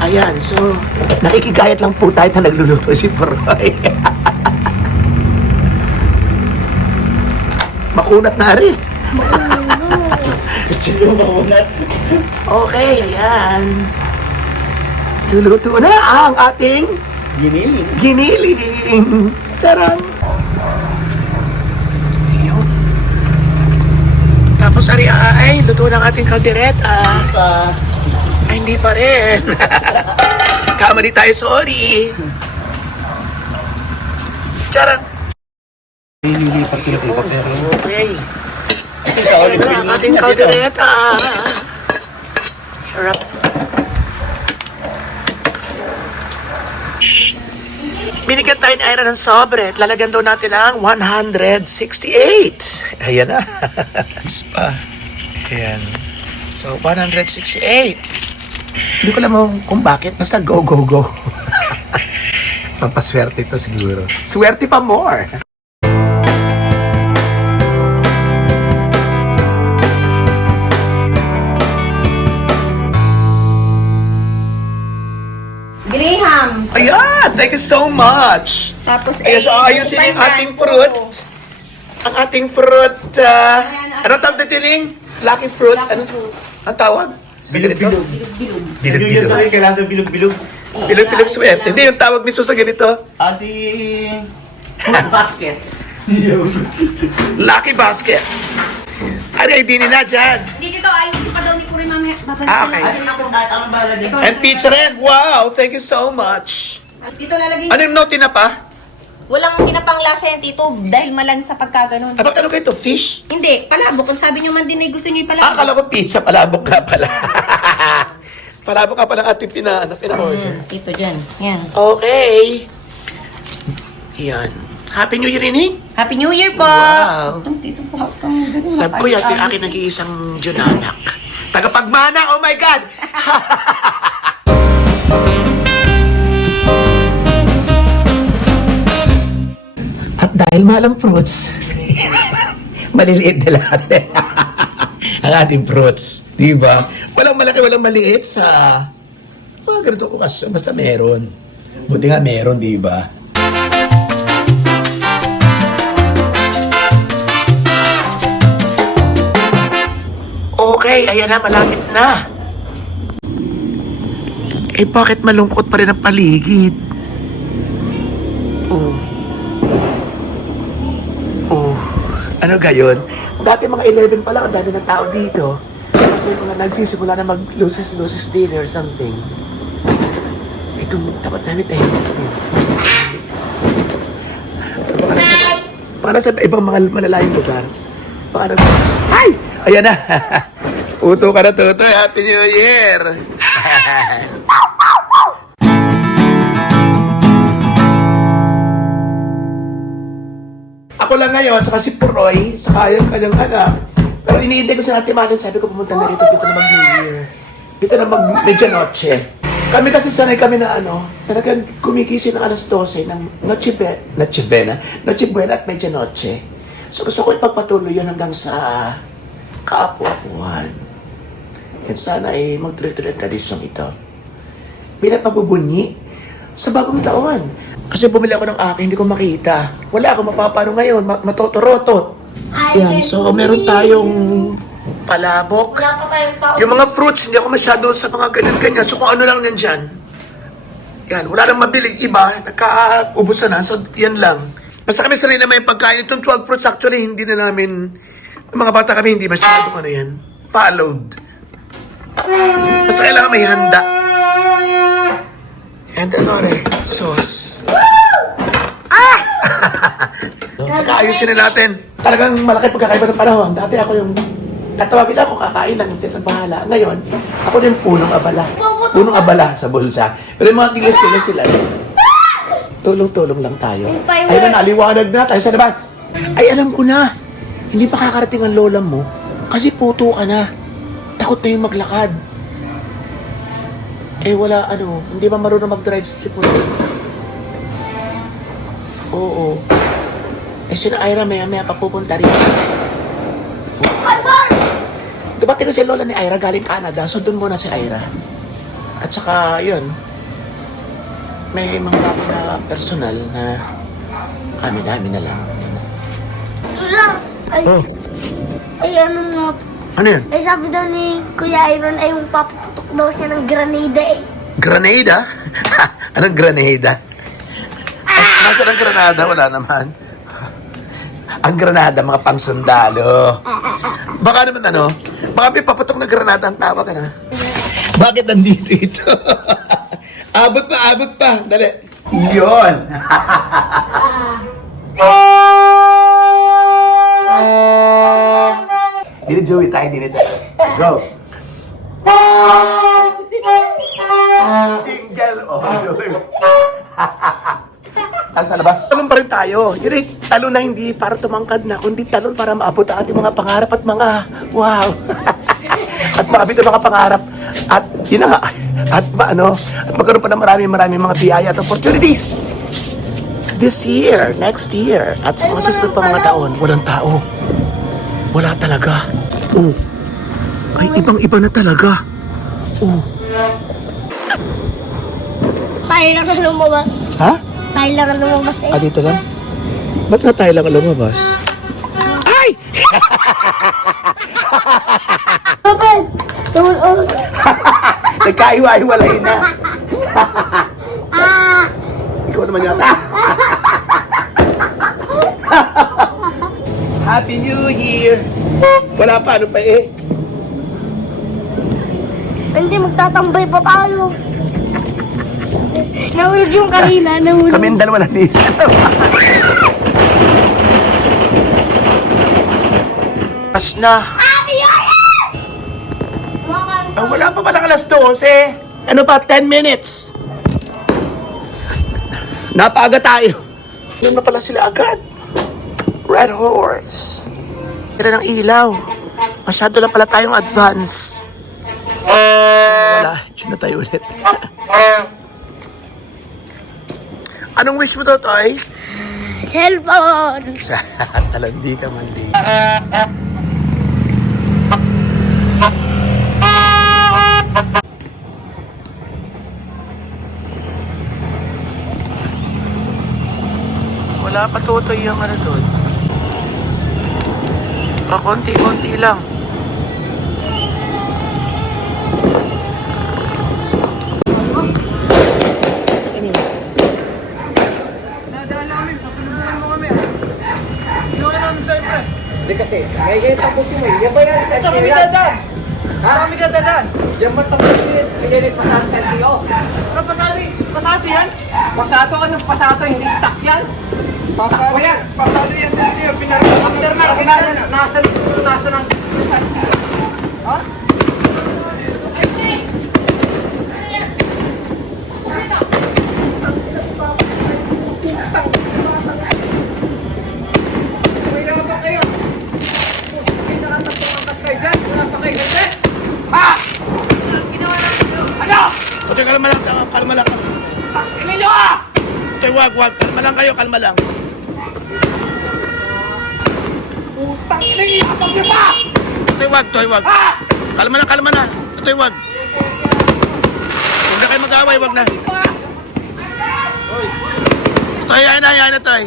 Ayan, so, nakikigayat lang po tayo na nagluluto si Poroy. Makunat na rin. Okay, ayan. Luluto na ang ating giniling. Tarang. Ayun. Tapos ay, luto ng ating kaldereta. Ay, hindi pa rin. Kamali tayo, sorry. Charang. Okay. Ito ang ating kaldereta. Sarap. Binigyan tayo ni Ira ng sobre at lalagyan daw natin ang 168. Ayan na. Ayan. So, 168. Hindi ko alam kung bakit. Basta go, go, go. Pampaswerte ito siguro. Swerte pa more. Graham. Ayan! Thank you so much! Tapos, Ayan, so ayusin yung ating fruit. Ang ating fruit, ano tawag na tining? Lucky fruit? Ano? Ang tawag? Bilog-bilog. Bilog-bilog. Kailangan bilog-bilog. Bilog-bilog swerte. Hindi yung tawag mismo sa ganito. Ating food baskets. Lucky basket. Ano ay dinin na dyan? Dito ayusin pa daw ni Puri mamaya. Okay. Ang balad. And peach red. Wow! Thank you so much. Dito lalagay. Ano yung note na pa? Walang sinapang lasa yan, Tito, dahil malan sa pagkaganon. Ano kayo ito? Fish? Hindi, palabok. Kung sabi nyo man din ay gusto nyo yung palabok. Akala ko pizza. Palabok ka pala. Palabok ka pala ating pina-order. Tito, dyan. Yan. Okay. Yan. Happy New Year, Ining. Happy New Year po! Wow. Tito po. Love ko yan, yung akin nag-iisang Junanak. Tagapagmana, oh my God! At dahil mahal ang fruits, maliliit na lahat. Ang ating fruits. Di ba? Walang malaki, walang maliit sa mga ganito okasyon. Basta meron. Buti nga meron, di ba? Okay, ayan na, malapit na. Eh, bakit malungkot pa rin ang paligid? Oh. Oh. Ano gayon? Dati mga 11 pa lang, ang dami ng tao dito. Tapos may mga nagsisimula na mag-loses dinner or something. Ito, tapat namin tayo. Para sa ibang mga malalayong lugar. Para ay! Ayan na. Puto ka na, Tutoy. Happy New Year! Ako lang ngayon, saka si Poroy, saka yung kanyang anak. Pero iniintay ko sa Ate Manon, sabi ko pumunta na rito, dito na mag-New Year. Dito na mag-Medianoche. Kami kasi sanay kami na talagang kumigising ng alas 12 ng Noche Buena at Medianoche. So gusto ko ipagpatuloy yun hanggang sa kaapu-apuhan. Yan sana ay magtuloy-tuloy ang tradisyong ito. Bilang pabubunyi sa bagong taon. Kasi bumili ako ng akin, hindi ko makita. Wala akong mapapano ngayon, matotorotot. Yan, so meron tayong palabok. Wala pa tayong tao. Yung mga fruits, hindi ako masyado sa mga ganyan-ganyan. So kung ano lang nandyan. Yan, wala nang mabiling iba, nagkaubusan na. So yan lang. Basta kami sanay na may pagkain. Itong 12 fruits actually, hindi na namin, mga bata kami, hindi masyadong followed. Basta kailangan may handa. And sauce. Ah! Pagkaayusin na natin. Talagang malaki pagkakaiba ng panahon. Dati ako yung tatawagin ako, kakain lang, sila bahala. Ngayon, ako din punong abala. Punong abala sa bulsa. Pero yung mga kilos-kilos sila, tulong-tulong lang tayo. Ayun na, naliwanag na tayo sa labas. Ay, alam ko na. Hindi pa kakarating ang lola mo kasi puto ka na. Takot na yung maglakad. Eh, wala, hindi ba marunong mag-drive si Puto? Oo. Eh, sina Ira, maya-maya papupunta rin. Dumating ko si lola ni Ira galing Canada, so doon muna si Ira. At saka, yun, may mga bagay na personal na amin na lang. Wala. Ay, Oh, ay ano nga. ano yun? Ay sabi daw ni Kuya Iron ay yung paputok daw siya ng granada eh. Grenada? Anong grenada? Nasa ng granada? Wala naman. Ang granada, mga pangsundalo. Baka naman ano, baka may paputok na granada ang tawa ka na. Bakit nandito ito? abot pa. Dali. Yun. Dili Joey tayo, dili tayo. Go. Jingle all the way. Nasa labas. Talon pa rin tayo. Hindi talon na hindi para tumangkad na, kundi talon para maabot ang ating mga pangarap at mga wow. At maabot ang mga pangarap. At yun na nga. At magkaroon pa ng maraming mga biyaya at opportunities. This year, next year, at sa mga susunod pa mga taon, walang tao. Wala talaga. Oh. Ay, ibang-iba na talaga. Oh. Tayo lang ang lumabas. Ha? Tayo lang ang lumabas eh. Ah, dito lang? Ba't na tayo lang lumabas? Ay! Kapag! Tumulong. Nagkaiwa-iwalay na. Ah! Ikaw naman yata. Happy New Year! Wala pa, ano pa eh? Hindi, magtatambay pa tayo. Nahulog yung kanina, nahulog. Kami ang dalawa lang isa. Mas na. Ah, wala pa pala alas 12. Ano pa, 10 minutes. Napaaga tayo. Ano na pala sila agad? Red Horse. Tira ng ilaw. Masyado lang pala tayong advance. Wala, dyan na tayo ulit. Anong wish mo to, Toy? Cellphone. Sa talandi ka man di. Wala pa tutoy yung ano doon. Konti-konti lang. Hindi kasi, ngayon tapos yung may. Yan ba yan sa SPO yan? Ha? Kami dadaan. Yan ba tapos yung pinilip pasado sa SPO? Ano pasado? Pasado yan? Pasado? Anong pasado? Hindi stock yan? Pasado yan. Pasado yan sa SPO. Aftermarket. Nasa ng... Ha? Otoy, kalma lang. Otoy, wag. Kalma lang kayo, kalma lang. Putang ina niya! Kapag niya pa! Toy, wag. Kalma na. Otoy, wag. Huwag na kayo mag-away, wag na. Toy, yan na, Toy.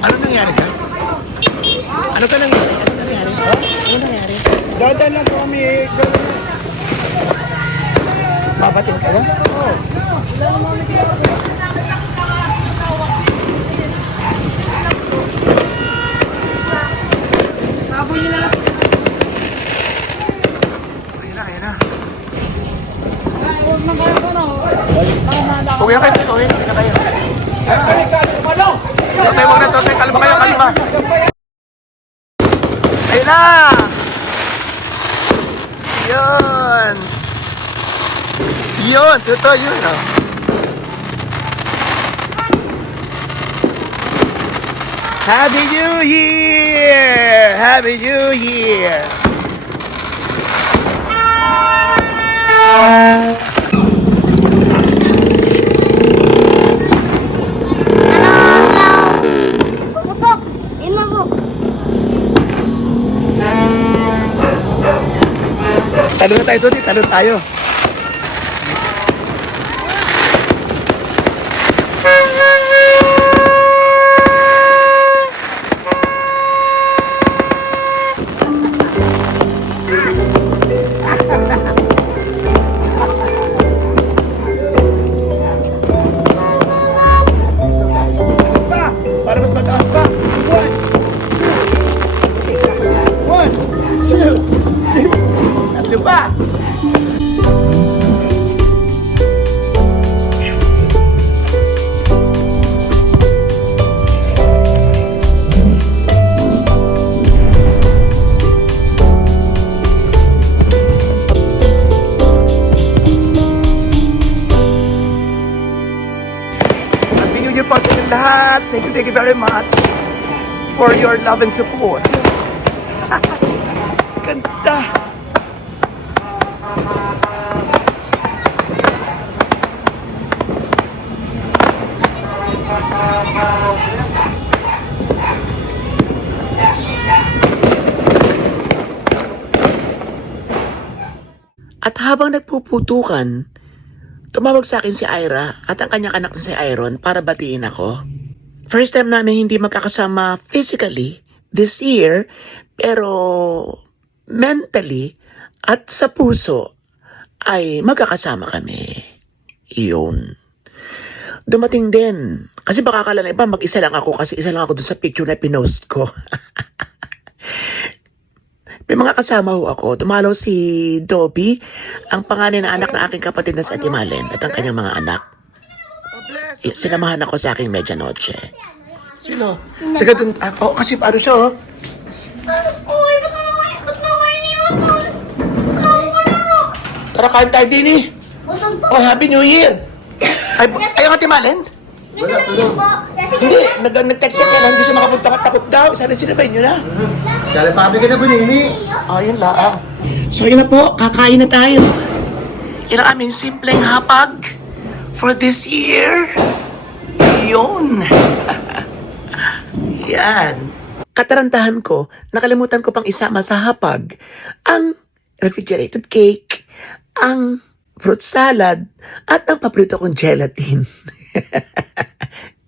Ano nangyari ka? Ano ka nangyari? Dadaan lang po kami. Babatin ka ba? Oo. Ayun na. Uwi na kayo. Toy, wag na, Toy. Kalma kayo. Ayun na! Yun, totoo yun, oh. Happy New Year! Happy New Year! Puputok. Ina mo. Talo na tayo, Tony. Talo tayo. Pa, para mas mataas pa. 1, 2, 3. Tatlo pa. Happy New Year po sa inyong lahat. Thank you very much for your love and support. Ganda. At habang nagpuputukan, tumawag sa akin si Ira at ang kanyang anak na si Iron para batiin ako. First time namin hindi magkakasama physically this year, pero mentally at sa puso ay magkakasama kami. Iyon. Dumating din. Kasi baka akala na iba, mag-isa lang ako kasi isa lang ako dun sa picture na pinost ko. May mga kasama ho ako. Dumalaw si Dobby, ang panganay na anak na aking kapatid na si Ate Malen at ang kanyang mga anak. Sinamahan ako sa aking medianoche. Sino? Teka dun, kasi paano siya, oh? Uy, ba't mo ako iniwan mo? Tara, kain tayo din eh. Busog po. Oh, Happy New Year! Ay, ang Ate Malen? Ganda lang yun po. Hindi, nag-text siya kaya lang hindi siya makapunta takot daw. Sana sinabayin nyo na. Kala pabi ka na po nini. Ayun lang. So yun na po, kakain na tayo. Yan ang aming simpleng hapag for this year. Yun. Yan. Katarantahan ko, nakalimutan ko pang isama sa hapag ang refrigerated cake, ang fruit salad, at ang paborito kong gelatin.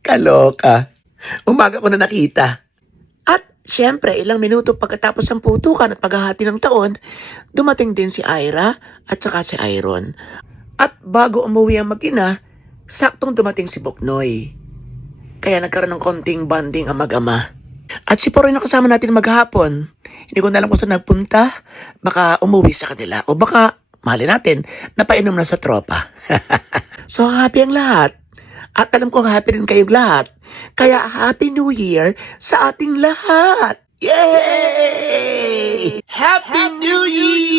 Kaloka. Umaga ko na nakita. At syempre, ilang minuto pagkatapos ng putukan at paghahati ng taon, dumating din si Ira at saka si Iron. At bago umuwi ang mag-ina, saktong dumating si Boknoy. Kaya nagkaroon ng konting bonding ang mag-ama. At si Poroy na kasama natin maghapon. Hindi ko na alam kung saan nagpunta. Baka umuwi sa kanila. O baka, mahali natin, napainom na sa tropa. So happy ang lahat. At alam kong happy rin kayong lahat. Kaya Happy New Year sa ating lahat! Yay! Happy New Year!